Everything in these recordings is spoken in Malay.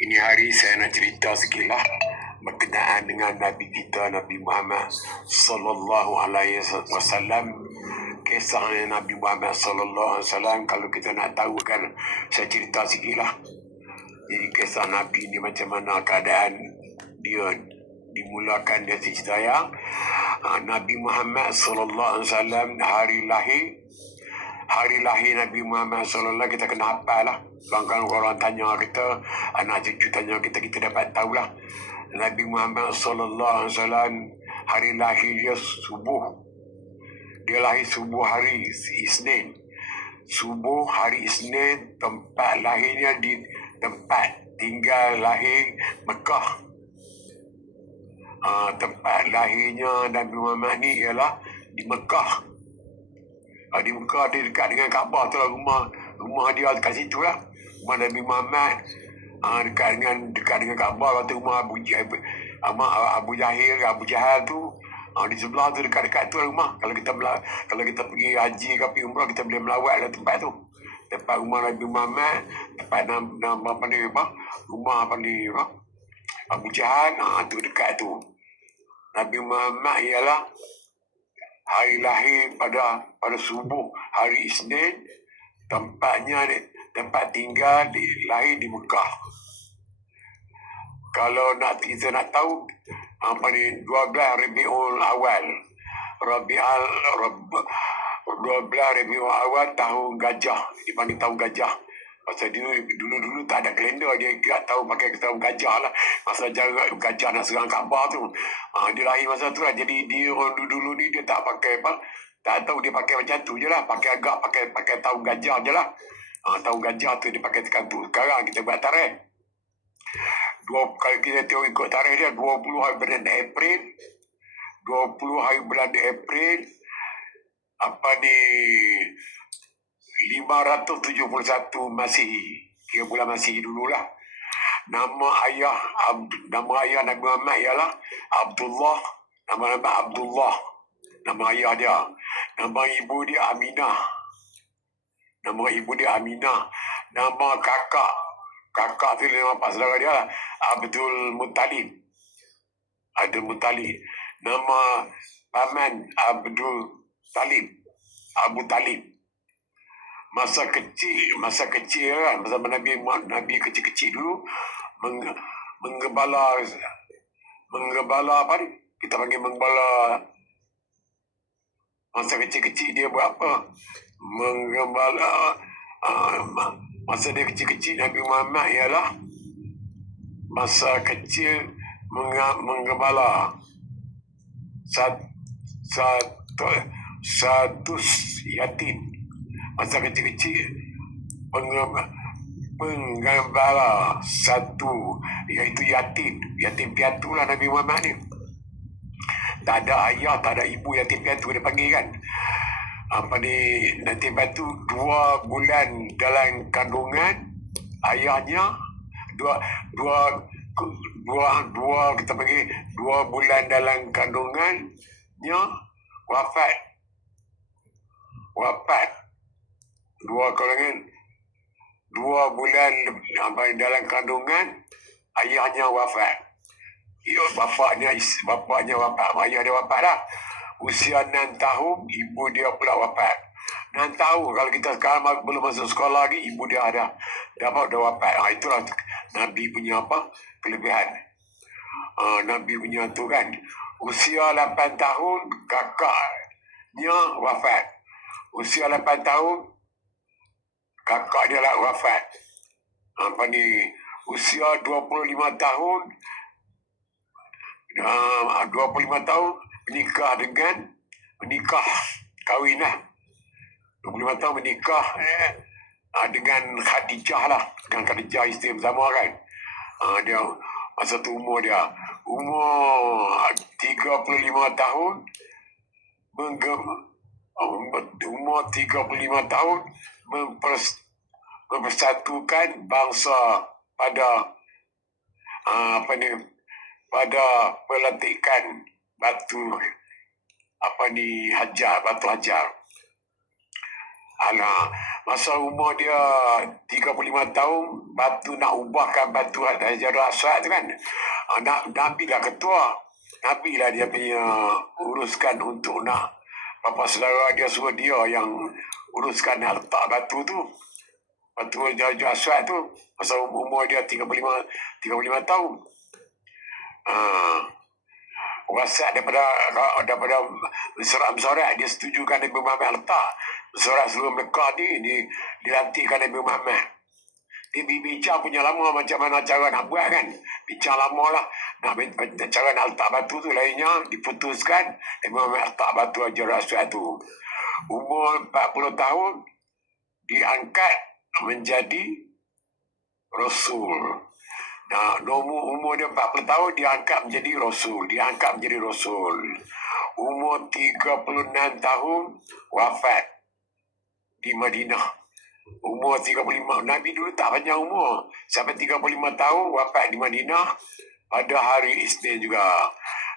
Ini hari saya nak cerita sikit lah berkenaan dengan Nabi kita, Nabi Muhammad sallallahu alaihi wasallam. Kisah Nabi Muhammad sallallahu alaihi wasallam, kalau kita nak tahu kan, saya cerita sikit lah. Jadi kisah Nabi ni macam mana keadaan dia, dimulakan dia cerita yang Nabi Muhammad sallallahu alaihi wasallam hari lahir Nabi Muhammad sallallahu kita kena hafal lah. Kalau orang tanya kita, anak cucu tanya kita, kita dapat tahulah. Nabi Muhammad sallallahu alaihi wasallam hari lahir dia subuh. Dia lahir subuh hari Isnin. Subuh hari Isnin, tempat lahirnya di tempat tinggal lahir Mekah. Tempat lahirnya Nabi Muhammad ni ialah di Mekah. Di Mekah, dia dekat dengan Kaabah tu lah, rumah dia dekat situ lah. Rumah Nabi Muhammad dekat dengan Kaabah. Lepas tu rumah Abu Jahal tu di sebelah tu, dekat tu lah rumah. Kalau kita pergi haji ke pergi umrah, kita boleh melawat lah tempat tu. Tempat rumah Nabi Muhammad, tempat nama apa ni, rumah apa ni, Abu Jahal, tu dekat tu. Nabi Muhammad ialah hari lahir pada subuh hari Isnin, tempat tinggal lahir di Mekah. Kalau kita nak tahu apa ni, 12 Rabiul Awal, 12 Rabiul Awal, tahun gajah, dipanggil tahun gajah. Pasal dulu tak ada kalender, dia tak tahu pakai tahun gajah lah. Masa jarak gajah nak serang Kaabah tu, dia lahir masa tu lah. Jadi dia orang dulu ni dia tak pakai apa, tak tahu dia pakai macam tu je lah. Pakai tahun gajah je lah. Tahun gajah tu dia pakai tekan tu. Sekarang kita buat tarikh. Kalau kita tengok ikut tarikh dia, 20 hari bulan April, 20 hari bulan April, apa ni, 571 Masihi, 3 bulan Masihi dululah. Nama ayah Nabi Muhammad ialah Abdullah. Nama Abdullah, nama ayah dia. Nama ibu dia Aminah. Nama kakak tu, nama pak saudara dia lah, Abdul Muttalib. Nama paman Abu Talib. Masa kecil kan, masa Nabi kecil-kecil dulu, menggembala apa ni? Kita panggil menggembala. Masa kecil-kecil dia buat apa? Menggembala. Masa dia kecil-kecil, Nabi Muhammad ialah masa kecil menggembala satu yatim. Masa kecil-kecil penggembala satu, iaitu yatim piatu lah Nabi Muhammad ni. Tak ada ayah, tak ada ibu, yatim piatu dia panggil kan. Apa ni, yatim piatu 2 bulan dalam kandungan ayahnya, dua kita panggil 2 bulan dalam kandungannya wafat. 2 bulan dalam kandungan ayahnya wafat. Bapaknya wafat, ayah dia wafat dah. Usia 6 tahun, ibu dia pula wafat. 6 tahun, kalau kita sekarang belum masuk sekolah lagi, ibu dia dah wafat. Itulah Nabi punya kelebihan. Nabi punya tu kan. Usia 8 tahun, kakaknya wafat. Usia 8 tahun, kakak dia lah wafat. Usia 25 tahun, 25 tahun menikah kahwin lah. 25 tahun menikah dengan Khadijah lah. Dengan Khadijah, isteri bersama kan. Dia masa tu umur 35 tahun, mempersatukan bangsa pada pada pelantikan batu hajar. Masa umur dia 35 tahun, batu nak ubahkan batu Hajar Aswad tu kan. Nabi lah ketua. Nabi lah dia punya uruskan untuk nak bapa saudara dia suruh dia yang uruskan nak letak batu tu. Batu Hajar Aswad tu. Masa umur dia 35 tahun. Wasiat daripada Sorak dia setujukan Nabi Muhammad letak Sorak seluruh Mekah ni dilatihkan Nabi Muhammad. Dia bincang punya lama macam mana cara nak buat kan. Bincang lama lah. Cara nak letak batu tu lainnya diputuskan Nabi Muhammad letak batu Hajar Aswad tu. Umur 40 tahun diangkat menjadi Rasul. Nah, umur dia 40 tahun diangkat menjadi Rasul. Umur 36 tahun wafat di Madinah. Umur 35. Nabi dulu tak panjang umur. Sampai 35 tahun wafat di Madinah pada hari Isnin juga.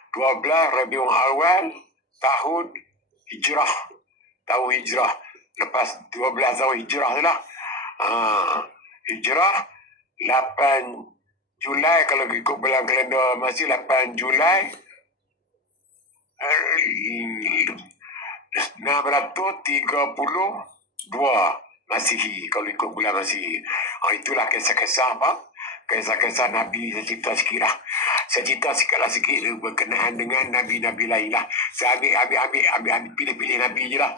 12 Rabiul Awal tahun Hijrah. Lepas 12 tahun Hijrah tu lah. Hijrah 8 Julai, kalau ikut bulan kalender masih 8 Julai 632 Masihi, kalau ikut bulan Masihi. Itulah kisah-kisah apa? Kisah-kisah Nabi. Saya cerita sikit lah. Berkenaan dengan Nabi-Nabi lain lah. Saya ambil pilih-pilih Nabi je lah.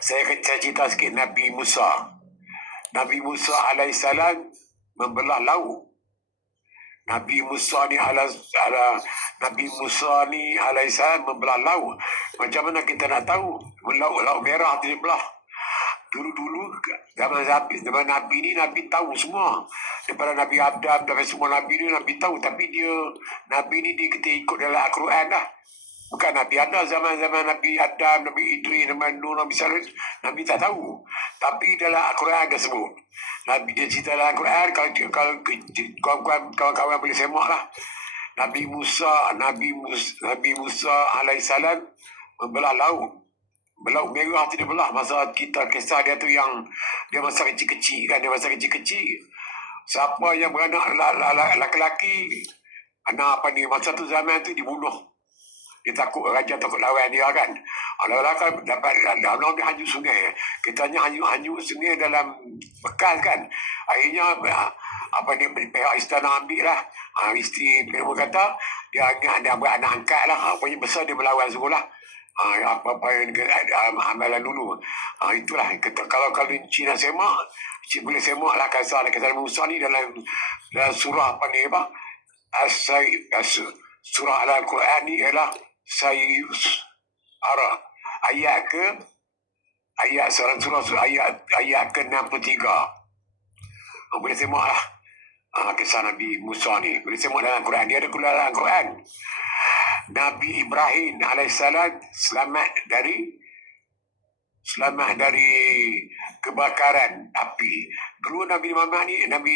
Saya cerita sikit Nabi Musa. Nabi Musa alaihissalam membelah laut. Nabi Musa ni alaihissalam membelah laut. Macam mana kita nak tahu? Laut merah tu dia belah. Dulu zaman Nabi ni, Nabi tahu semua. Daripada Nabi Adam, daripada semua Nabi ni, Nabi tahu. Tapi Nabi ni kita ikut dalam Al-Quran dah. Bukan Nabi ada zaman-zaman Nabi Adam, Nabi Idris, Nabi Nuh, Nabi Salih. Nabi tak tahu. Tapi dalam Al-Quran ada sebut. Nabi dia cerita dalam Al-Quran. Kalau kawan-kawan boleh semak lah. Nabi Musa alaihissalam membelah laut. Belau merah tu dia belah. Masa kita kisah dia tu yang dia masa kecil-kecil kan. Siapa yang beranak laki-laki, masa tu zaman tu dibunuh. Dia takut, raja takut lawan dia kan. Lawan dapat dia hanyut sungai. Kita hanya hanyut sungai dalam bekas kan. Akhirnya pihak istana ambil lah. Isteri dia kata dia buat anak angkat lah. Punya besar dia melawan semua lah. Apa yang amalan dulu. Itulah kalau Cina semak, boleh semak lah kisah Musa ni dalam surah surah Al-Quran ni ialah Sayyus ayat ke-63. Boleh semak lah kisah Nabi Musa ni. Boleh semak dalam Al-Quran. Dia ada dalam Al-Quran. Nabi Ibrahim alaihissalam selamat dari kebakaran api. Dulu Nabi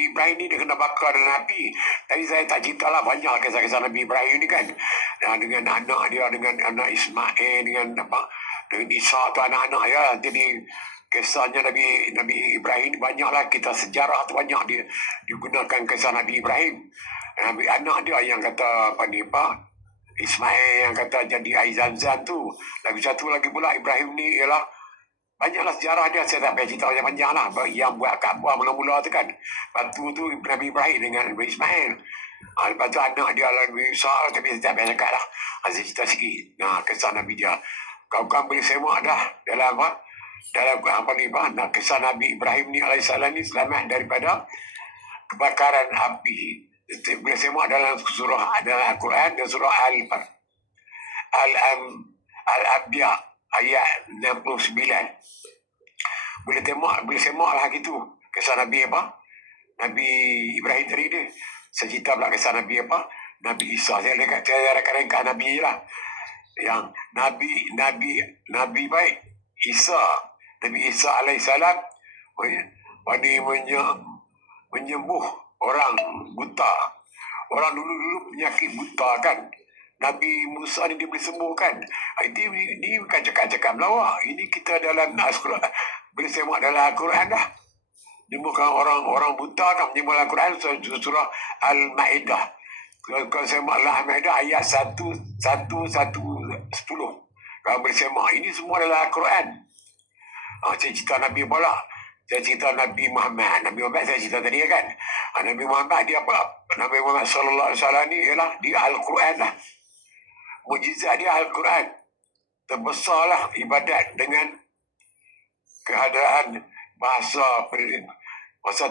Ibrahim ni dia kena bakar dalam api. Tapi saya tak cerita lah banyak kisah-kisah Nabi Ibrahim ni kan. Dengan anak dia, dengan anak Ismail, dengan Isa tu anak-anak ya. Jadi kisahnya Nabi Ibrahim banyak lah. Kita sejarah tu banyak dia digunakan kisah Nabi Ibrahim. Anak dia yang kata Ismail yang kata jadi air Zam-Zam tu. Lagi satu lagi pula Ibrahim ni ialah banyaklah sejarah dia. Saya tak payah cerita panjang lah. Yang buat Kaabah mula-mula tu kan. Batu tu Nabi Ibrahim dengan Nabi Ismail. Lepas tu anak dia Nabi Isa. Tapi saya tak payah cakap lah. Saya cerita sikit. Kisah Nabi dia. Kau-kau boleh semak dah. Dalam kisah Nabi Ibrahim ni alaihissalam ni selamat daripada kebakaran api. Boleh semak dalam surah dalam Al-Quran dan surah Al-Anbiya ayat 69. Boleh semak lah gitu. Kisah Nabi Nabi Ibrahim tadi dia. Saya cerita pula kisah Nabi Nabi Isa. Saya reka-reka Nabi je lah. Yang Nabi baik Nabi Isa alaihissalam menyembuh orang buta. Orang dulu penyakit buta kan. Nabi Musa ni dia boleh sembuhkan. Ini bukan cakap-cakap melawak. Ini kita dalam Al-Quran. Boleh semak dalam Al-Quran dah. Dia bukan orang buta nak menyebut Al-Quran. Surah Al-Ma'idah. Kalau semak Al-Ma'idah ayat 1, 1, 1, 10. Kalau boleh semak. Ini semua dalam Al-Quran. Saya cerita Nabi pula. Saya cerita Nabi Muhammad. Nabi Muhammad saya cerita tadi kan. Nabi Muhammad dia apa? Nabi Muhammad sallallahu alaihi wasallam ni ialah dia Al-Quran lah. Mujizat dia Al-Quran. Terbesarlah ibadat dengan keadaan bahasa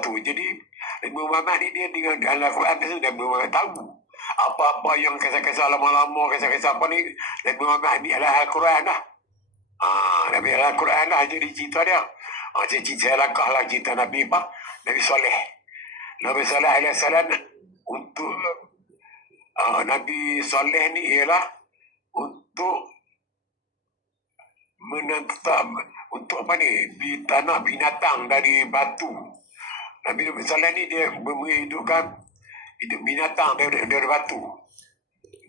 tu. Jadi Nabi Muhammad ni dia dengan Al-Quran biasa Nabi Muhammad tahu apa-apa yang kisah-kisah lama-lama, kisah-kisah apa ni, Nabi Muhammad ni adalah Al-Quran lah. Nabi Al-Quran lah jadi cerita dia. Saya langkahlah cerita Nabi apa? Nabi Saleh. Nabi Saleh alaihi salam untuk Nabi Saleh ni ialah untuk menetap untuk apa ni? Tanah binatang dari batu. Nabi Saleh ni dia menghidupkan hidup binatang dari batu.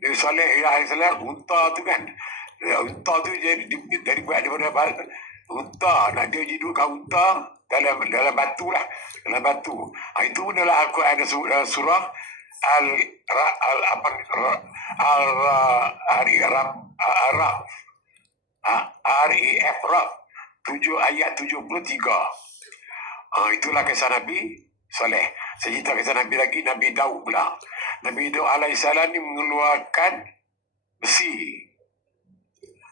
Nabi Saleh alaihi salam unta tu kan. Unta tu jadi daripada unta nak dia hidupkan unta dalam batu lah, dalam batu. Itu adalah Al-Quran surah Al-Raf 7 ayat 73. Itulah kisah Nabi Saleh. Saya cerita kisah Nabi lagi, Nabi Daud pula. Nabi Daud alaihissalam ni mengeluarkan besi.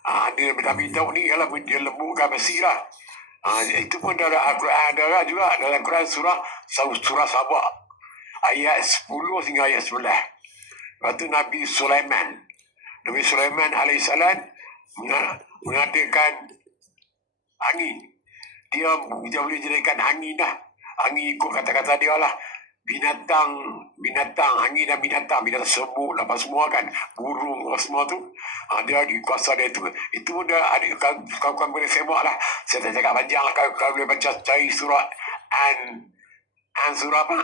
Nabi Daud ni ialah dia lemburkan besi lah. Itu pun dalam Al-Quran ada juga dalam Al-Quran surah Sabah ayat 10 hingga ayat 11. Lepas tu Nabi Sulaiman alaihissalam mengadakan angin. Dia boleh jadikan angin dah. Angin ikut kata-kata dia lah. Binatang, angin dan binatang semut, apa semua kan, burung, apa semua tu, dia di kuasa dia tu. Itu dah ada, kau boleh semak lah. Saya tak cakap panjang lah, kau boleh baca cari surah surah apa?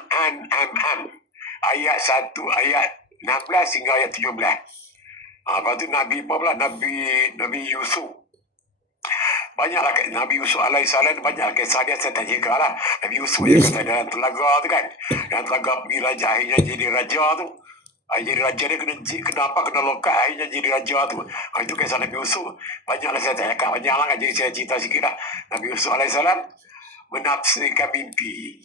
Ayat 1, ayat 16 hingga ayat 17. Lepas tu Nabi apa pula? Nabi Yusuf. Banyaklah Nabi Yusuf alaihissalam, banyak kisah dia saya tak jaga lah. Nabi Yusuf yang kata dalam telaga tu kan, dalam telaga pergi raja, akhirnya jadi raja tu. Jadi raja dia kena lokat, akhirnya jadi raja tu. Itu kisah Nabi Yusuf. Banyaklah saya tak jaga, banyak lah kan. Jadi saya cerita sikit lah. Nabi Yusuf alaihissalam menafsirkan mimpi.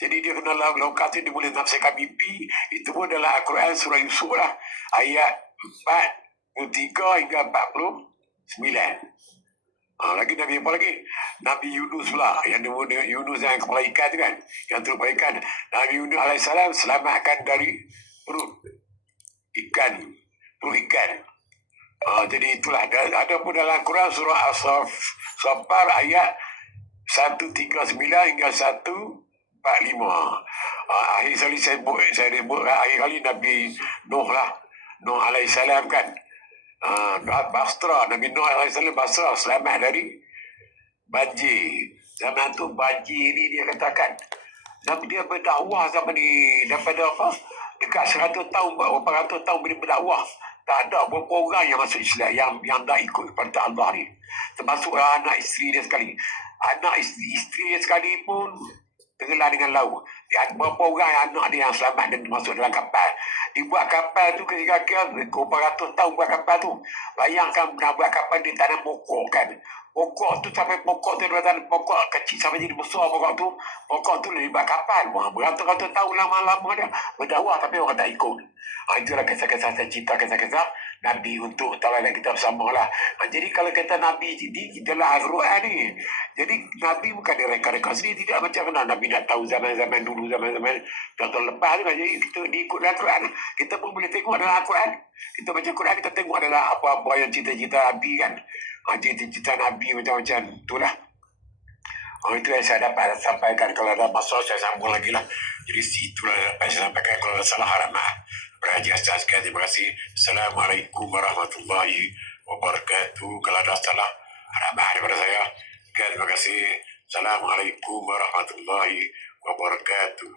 Jadi dia kena lokat tu, dia boleh menafsirkan mimpi. Itu pun dalam Al-Quran surah Yusuf lah. Ayat 43 hingga 49. Lagi Nabi apa lagi? Nabi Yunus pula. Yang Yunus yang kepala ikan tu kan. Yang terlupa ikan. Nabi Yunus alaihissalam selamatkan dari perut ikan. Jadi itulah. Ada pun dalam Quran surah As-Saffar ayat 139 hingga 145. Akhir kali saya sebut akhir kali Nabi Nuh lah. Nuh alaihissalam kan. Basra, Nabi Nuh alaihissalam Basra selamat dari banjir. Zaman tu banjir ni dia katakan Nabi dia berdakwah zaman ni daripada apa? Dekat 100 tahun, berapa ratus tahun dia berdakwah. Tak ada berapa orang yang masuk Islam yang dah ikut kepada Allah ni. Termasuk anak isteri dia sekali. Anak isteri dia sekali pun tenggelam dengan laut. Berapa orang anak dia yang selamat dan masuk dalam kapal. Dibuat kapal tu kira-kira berapa ratus tahun buat kapal tu. Bayangkan nak buat kapal di tanah pokok kan. Pokok tu sampai pokok tu tanah pokok kecil sampai jadi besar pokok tu. Pokok tu dibuat kapal. Beratus-ratus tahun lama-lama dia berdakwah tapi orang tak ikut. Itulah kisah-kisah saya cerita kisah-kisah Nabi untuk tawanan kita bersama lah. Jadi kalau kata Nabi di dalam Al-Quran ni. Jadi Nabi bukan dia reka-reka sendiri. Tidak macam mana Nabi nak tahu zaman-zaman dulu, zaman-zaman tahun lepas tu. Jadi kita diikut Al-Quran. Kita pun boleh tengok dalam Al-Quran. Kita baca Quran, kita tengok adalah apa-apa yang cerita-cerita Nabi kan. Cerita-cerita Nabi macam-macam. Itulah. Itu yang saya dapat sampaikan. Kalau ada masalah saya sambung lagi lah. Jadi itulah yang saya sampaikan. Kalau ada salah harap maaf. Beraji asas sekali. Terima kasih. Assalamualaikum warahmatullahi wabarakatuh. Kalau ada salah harap maaf daripada saya. Terima kasih. Assalamualaikum warahmatullahi wabarakatuh.